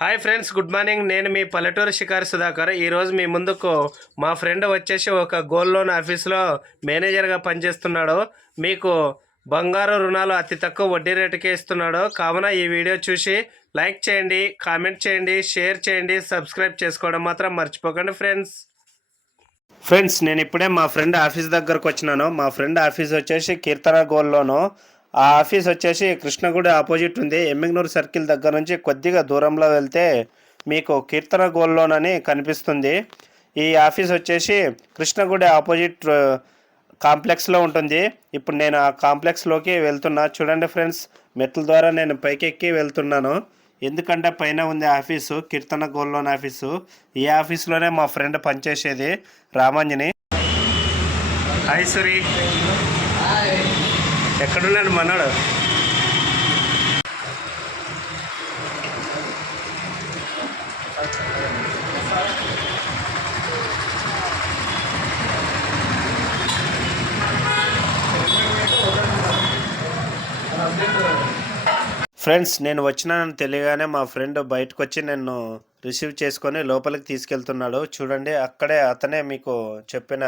Hi friends, good morning. నేను మీ పల్లెటూరు షికారి సుధాకర్. ఈరోజు మీ ముందుకు మా ఫ్రెండ్ వచ్చేసి ఒక గోల్డ్ లోన్ ఆఫీస్లో మేనేజర్గా పనిచేస్తున్నాడు. మీకు బంగారు రుణాలు అతి తక్కువ వడ్డీ రేటుకే ఇస్తున్నాడు. కావున ఈ వీడియో చూసి లైక్ చేయండి, కామెంట్ చేయండి, షేర్ చేయండి, సబ్స్క్రైబ్ చేసుకోవడం మాత్రం మర్చిపోకండి ఫ్రెండ్స్. నేను ఇప్పుడే మా ఫ్రెండ్ ఆఫీస్ దగ్గరకు వచ్చినాను. మా ఫ్రెండ్ ఆఫీస్ వచ్చేసి కీర్తన గోల్డ్ లోను. ఆ ఆఫీస్ వచ్చేసి కృష్ణగుడి ఆపోజిట్ ఉంది. ఎమ్మిగ్నూరు సర్కిల్ దగ్గర నుంచి కొద్దిగా దూరంలో వెళ్తే మీకు కీర్తన గోల్డ్ లోన్ అని కనిపిస్తుంది. ఈ ఆఫీస్ వచ్చేసి కృష్ణగుడి ఆపోజిట్ కాంప్లెక్స్లో ఉంటుంది. ఇప్పుడు నేను ఆ కాంప్లెక్స్లోకి వెళ్తున్నా. చూడండి ఫ్రెండ్స్, మెట్ల ద్వారా నేను పైకెక్కి వెళ్తున్నాను. ఎందుకంటే పైన ఉంది ఆఫీసు, కీర్తన గోల్డ్ లోన్ ఆఫీసు. ఈ ఆఫీస్లోనే మా ఫ్రెండ్ పనిచేసేది, రామాంజని. హాయ్ సురి, ఎక్కడున్నాడు మనోడు? ఫ్రెండ్స్, నేను వచ్చినానని తెలియగానే మా ఫ్రెండ్ బయటకు వచ్చి నన్ను రిసీవ్ చేసుకొని లోపలికి తీసుకెళ్తున్నాడు. చూడండి, అక్కడే అతనే మీకు చెప్పిన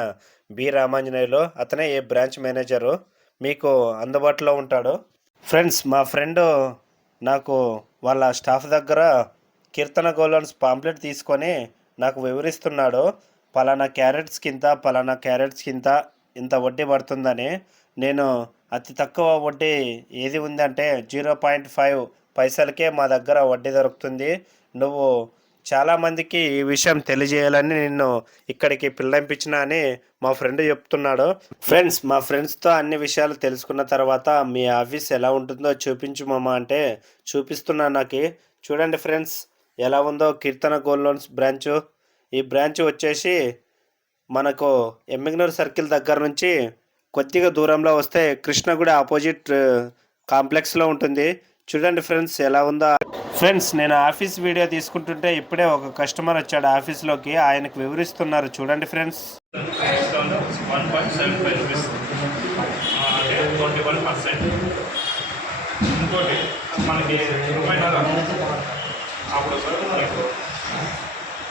బి రామాంజనేయులు. అతనే ఏ బ్రాంచ్ మేనేజరు, మీకు అందుబాటులో ఉంటాడు. ఫ్రెండ్స్, మా ఫ్రెండ్ నాకు వాళ్ళ స్టాఫ్ దగ్గర కీర్తన గోల్డ్ లోన్స్ పాంప్లెట్ తీసుకొని నాకు వివరిస్తున్నాడు. పలానా క్యారెట్స్ కింద ఇంత వడ్డీ పడుతుందని. నేను అతి తక్కువ వడ్డీ ఏది ఉందంటే 0.5 పైసలకే మా దగ్గర వడ్డీ దొరుకుతుంది. నువ్వు చాలామందికి ఈ విషయం తెలియజేయాలని నిన్ను ఇక్కడికి పిల్లంపించిన అని మా ఫ్రెండ్ చెప్తున్నాడు. ఫ్రెండ్స్, మా ఫ్రెండ్స్తో అన్ని విషయాలు తెలుసుకున్న తర్వాత మీ ఆఫీస్ ఎలా ఉంటుందో చూపించు మామ అంటే చూపిస్తున్నా. నాకు చూడండి ఫ్రెండ్స్, ఎలా ఉందో కీర్తన గోల్డ్ లోన్స్ బ్రాంచు. ఈ బ్రాంచ్ వచ్చేసి మనకు ఎమ్మిగ్నూరు సర్కిల్ దగ్గర నుంచి కొద్దిగా దూరంలో వస్తే కృష్ణగుడి ఆపోజిట్ కాంప్లెక్స్లో ఉంటుంది. చూడండి ఫ్రెండ్స్, ఎలా ఉందో. ఫ్రెండ్స్, నేను ఆఫీస్ వీడియో తీసుకుంటుంటే ఇప్పుడే ఒక కస్టమర్ వచ్చాడు ఆఫీస్లోకి. ఆయనకు వివరిస్తున్నారు. చూడండి ఫ్రెండ్స్. 1.75 రూపీస్ అంటే 21%. ఇంకోటి మనకి రూపాయి అప్పుడు సార్ మీకు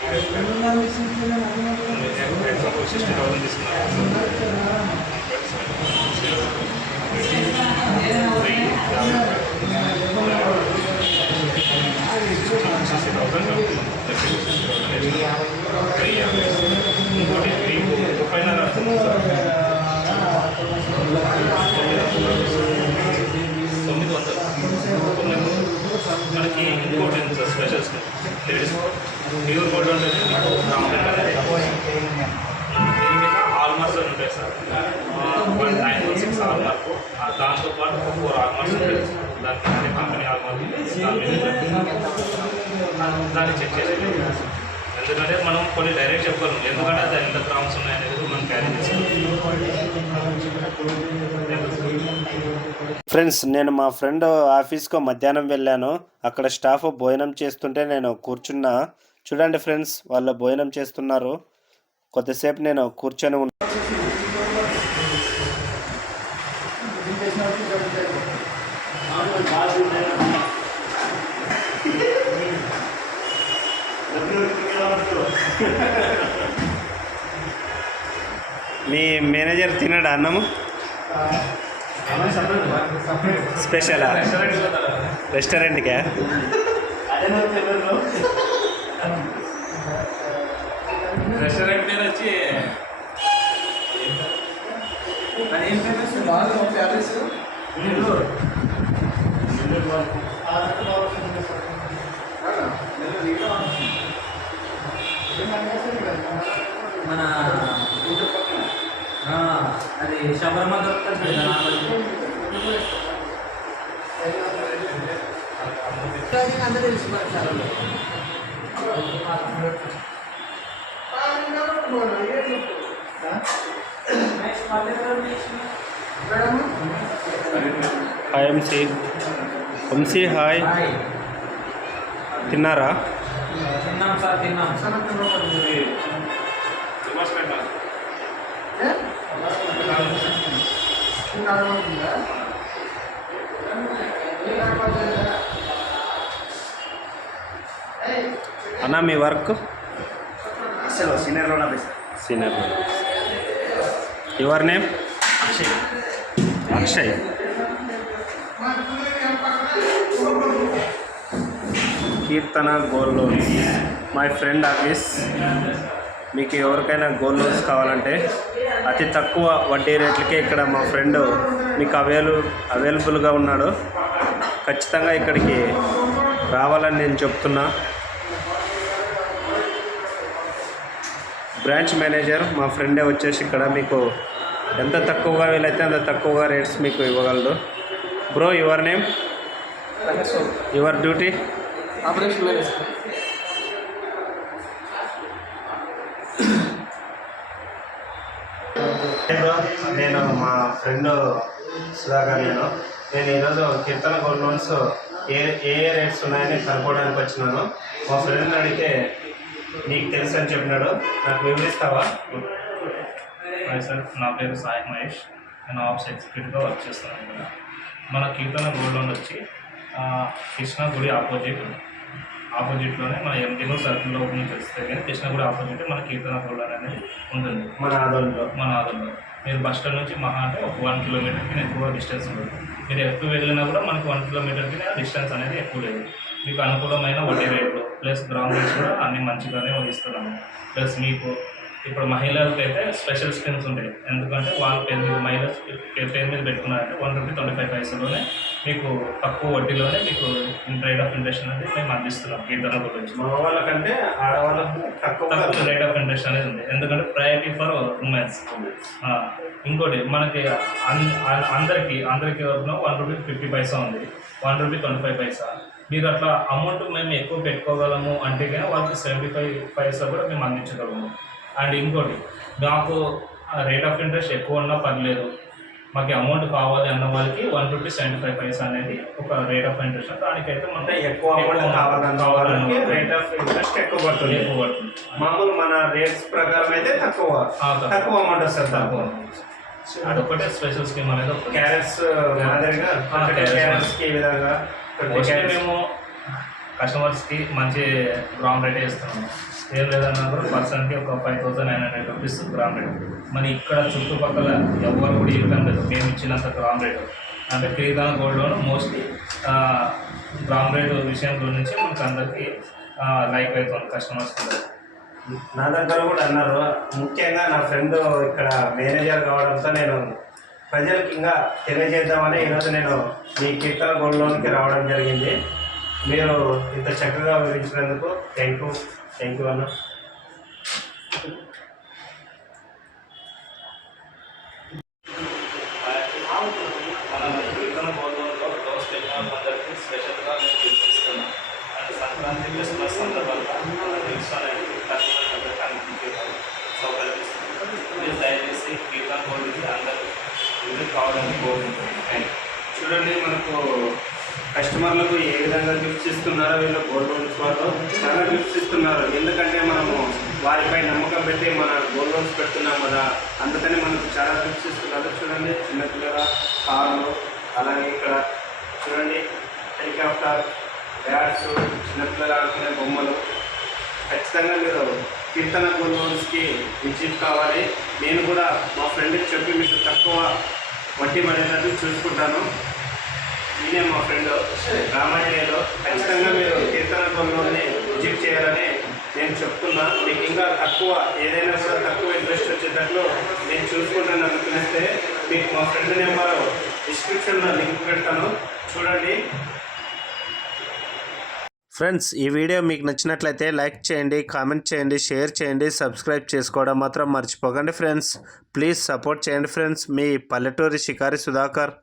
60,000 తీసుకున్నారు. మనకి ఇంకోటి సార్ స్పెషల్ ప్యూర్ గోల్డ్ ఉంటుంది. హాల్ మార్క్స్ అని ఉంటాయి సార్, 916 హాల్ మార్క్. దాంతోపాటు 4 హాల్ మార్క్స్ ఉంటాయి. దానికి కంపెనీ హాల్ మార్క్ దాన్ని చెక్ చేసేది. ఎందుకంటే మనం కొన్ని డైరెక్ట్ చెప్పగలం, ఎందుకంటే అది ఎంత గ్రామ్స్ ఉన్నాయనేది మనం క్యారీ చేసుకోవాలి. ఫ్రెండ్స్, నేను మా ఫ్రెండ్ ఆఫీస్కు మధ్యాహ్నం వెళ్ళాను. అక్కడ స్టాఫ్ భోజనం చేస్తుంటే నేను కూర్చున్నా. చూడండి ఫ్రెండ్స్, వాళ్ళు భోజనం చేస్తున్నారు. కొద్దిసేపు నేను కూర్చొని ఉన్నా. మీ మేనేజర్ తినడా అన్నము? స్పెషలా? రెస్టారెంట్కా? రెస్టారెంట్ మీద వచ్చి మన అది శబరమ దొరుకుతుంది. అందరూ తెలుసుకుంటారు. హాయ్ వంశీ. హాయ్, తిన్నారా? తిన్నాం సార్, తిన్నాం. అన్న మీ వర్క్ అసలు senior loan officer senior. Your name? Akshay. Akshay. Keerthana gold loans my friend office. మీకు ఎవరికైనా గోల్డ్ లోన్స్ కావాలంటే అతి తక్కువ వడ్డీ రేట్లకే ఇక్కడ మా ఫ్రెండ్ మీకు అవైలబుల్గా ఉన్నాడు. ఖచ్చితంగా ఇక్కడికి రావాలని నేను చెప్తున్నా. బ్రాంచ్ మేనేజర్ మా ఫ్రెండే వచ్చేసి ఇక్కడ మీకు ఎంత తక్కువగా వీలైతే అంత తక్కువగా రేట్స్ మీకు ఇవ్వగలడు. Bro your name? Your duty? Operation manager. నేను మా ఫ్రెండ్ సుధాకర్. నేను ఈరోజు కీర్తన గోల్డ్ లోన్స్ ఏ రేట్స్ ఉన్నాయని కనుక్కోవడానికి వచ్చినాను. మా ఫ్రెండ్ని అడిగితే నీకు తెలుసు అని చెప్పినాడు. నాకు వివరిస్తావా? హాయ్ సార్, నా పేరు సాయి మహేష్. నేను ఆఫీస్ ఎగ్జిక్యూటివ్గా వర్క్ చేస్తున్నాను ఇక్కడ. మన కీర్తన గోల్డ్ లోన్ వచ్చి కృష్ణ గుడి ఆపోజిట్లోనే మన ఎండిగో సర్కిల్లో నుంచి వస్తే కానీ కృష్ణ గుడి ఆపోజిట్ మన కీర్తన గోల్డ్ లోన్ అనేది ఉంటుంది మన ఆదంలో. మీరు బస్ స్టాండ్ నుంచి మహా అంటే ఒక 1 కిలోమీటర్కి ఎక్కువ డిస్టెన్స్ ఉంటుంది. మీరు ఎక్కువ వెళ్ళినా కూడా మనకి 1 కిలోమీటర్కి డిస్టెన్స్ అనేది ఎక్కువ లేదు. మీకు అనుకూలమైన వడ్డీ రేట్లు ప్లస్ గ్రామ్ రేట్స్ కూడా అన్నీ మంచిగానే ఇస్తున్నాము. ప్లస్ మీకు ఇప్పుడు మహిళలకు అయితే స్పెషల్ స్కీమ్స్ ఉంటాయి. ఎందుకంటే వాళ్ళ పేరు మీద మహిళ పేరు మీద పెట్టుకున్నారంటే ₹1.25 మీకు తక్కువ వడ్డీలోనే మీకు రేట్ ఆఫ్ ఇంట్రెస్ట్ అనేది మేము అందిస్తున్నాం. కీర్తన గురించి మగవాళ్ళకంటే ఆడవాళ్ళకు తక్కువ రేట్ ఆఫ్ ఇంట్రెస్ట్ అనేది ఉంది. ఎందుకంటే ప్రయారిటీ ఫర్ ఉమెన్స్. ఇంకోటి మనకి అందరికీ ₹1.50 ఉంది, ₹1.25. మీరు అట్లా అమౌంట్ మేము ఎక్కువ పెట్టుకోగలము అంటే కానీ వాళ్ళకి 75 కూడా మేము అందించగలము. అండ్ ఇంకోటి, నాకు రేట్ ఆఫ్ ఇంట్రెస్ట్ ఎక్కువ ఉన్నా పర్లేదు, మాకు అమౌంట్ కావాలి అన్న వాళ్ళకి ₹1.75 అనేది ఒక రేట్ ఆఫ్ ఇంట్రెస్ట్. దానికైతే మనం ఎక్కువ అమౌంట్ కావాలన్న రేట్ ఆఫ్ ఇంట్రెస్ట్ ఎక్కువ పడుతుంది. మామూలు మన రేట్స్ ప్రకారం అయితే తక్కువ అమౌంట్ వస్తుంది. తక్కువ అదొకటే స్పెషల్ స్కీమ్ అనేది ఒక క్యారెట్స్ మాదిరిగా క్యారెట్స్కి ఈ విధంగా మేము కస్టమర్స్కి మంచి గ్రామ్ రేట్ ఇస్తున్నాము. ఏం లేదన్నా కూడా పర్సన్కి ఒక ₹5,900 గ్రామ్ రేట్. మరి ఇక్కడ చుట్టుపక్కల ఎవరు కూడా ఇవ్వడం లేదు మేము ఇచ్చినంత గ్రామ్ రేటు. అంటే Keerthana gold loan mostly gram rate విషయం గురించి మనకు అందరికీ లైక్ అవుతుంది కస్టమర్స్ కూడా. నా దగ్గర కూడా అన్నారు. ముఖ్యంగా నా ఫ్రెండ్ ఇక్కడ మేనేజర్ కావడంతో నేను ప్రజలకి ఇంకా తెలియజేద్దామని ఈరోజు నేను మీ కీర్తన గోల్డ్ లోన్కి రావడం జరిగింది. మీరు ఇంత చక్కగా వివరించినందుకు థ్యాంక్ యూ అన్న. మన కీర్తన గోల్డ్ లోన్లో డోస్ టెక్నాలజీ అందరికీ స్పెషల్గా మేము ఇస్తున్నాం. అండ్ సంక్రాంతి క్రిస్మస్ సందర్భంగా గిఫ్ట్స్ అనేది కస్టమర్స్ అందరికీ అందించే సౌకర్యం ఇస్తున్నాం. మీరు దయచేసి కీర్తన గోల్డ్కి అందరూ విజిట్ కావాలని కోరుకుంటున్నాం. చూడండి, మనకు కస్టమర్లకు ఏ విధంగా గిఫ్ట్స్ ఇస్తున్నారో వీళ్ళు గోల్డ్ లోన్స్ వాళ్ళు చాలా గిఫ్ట్స్ ఇస్తున్నారు. ఎందుకంటే మనము వారిపై నమ్మకం పెట్టి మన గోల్డ్ లోన్స్ పెడుతున్నాం కదా, అందుకని మనకు చాలా గిఫ్ట్స్ ఇస్తున్నారు. చూడండి, చిన్నపిల్లల కార్లు, అలాగే ఇక్కడ చూడండి హెలికాప్టర్, బ్యాట్స్, చిన్నపిల్లలు ఆడుకునే బొమ్మలు. ఖచ్చితంగా మీరు కీర్తన గోల్డ్ లోన్స్కి విజిట్ కావాలి. నేను కూడా మా ఫ్రెండ్కి చెప్పి మీకు తక్కువ వడ్డీ పడేటట్టు చూసుకుంటాను. నేనే మా ఫ్రెండ్ రామాంజనేయులు. ఖచ్చితంగా మీరు కీర్తన గోల్డ్ లోన్ని విజిట్ చేయాలని నేను చెప్తున్నా. మీకు ఇంకా తక్కువ ఏదైనా కూడా తక్కువ ఇంట్రెస్ట్ వచ్చేటట్లు నేను చూసుకుంటాను. నన్ను పిలిస్తే మీకు మా ఫ్రెండ్ నెంబర్ డిస్క్రిప్షన్లో లింక్ పెడతాను, చూడండి. ఫ్రెండ్స్, ఈ వీడియో మీకు నచ్చినట్లయితే లైక్ చేయండి, కామెంట్ చేయండి, షేర్ చేయండి, సబ్స్క్రైబ్ చేసుకోవడం మాత్రం మర్చిపోకండి ఫ్రెండ్స్. ప్లీజ్ సపోర్ట్ చేయండి ఫ్రెండ్స్. మీ పల్లెటూరి షికారి సుధాకర్.